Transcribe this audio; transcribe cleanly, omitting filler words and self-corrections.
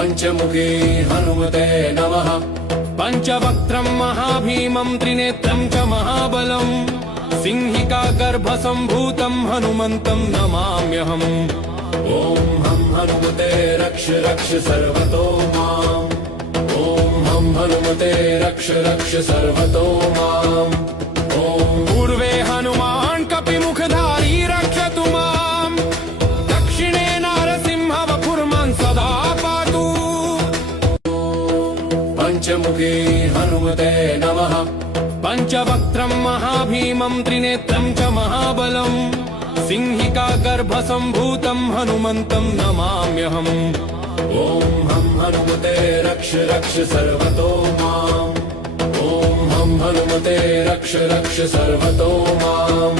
पंचमुखी हनुमते नमः। पंचवक्त्रं महाभीमं त्रिनेत्रं च महाबलम् सिंहिका गर्भसम्भूतं हनुमन्तं नमाम्यहम्। ॐ हं हनुमते रक्ष रक्ष सर्वतो माम्। ॐ हं हनुमते रक्ष रक्ष सर्वतो माम्। ॐ पूर्वे हनुमान् कपिमुखधारी रक्षतु माम्। दक्षिणे नारसिंह वपुर्मान् सदा पातु। पंचमुखी हनुमते नमः। पंचवक्त्रं महाभीमं त्रिनेत्रं च महाबलम् सिंहिका गर्भसम्भूतं हनुमन्तं नमाम्यहम्। ॐ हं हनुमते रक्ष रक्ष सर्वतो माम्। ॐ हं हनुमते रक्ष रक्ष सर्वतो माम्।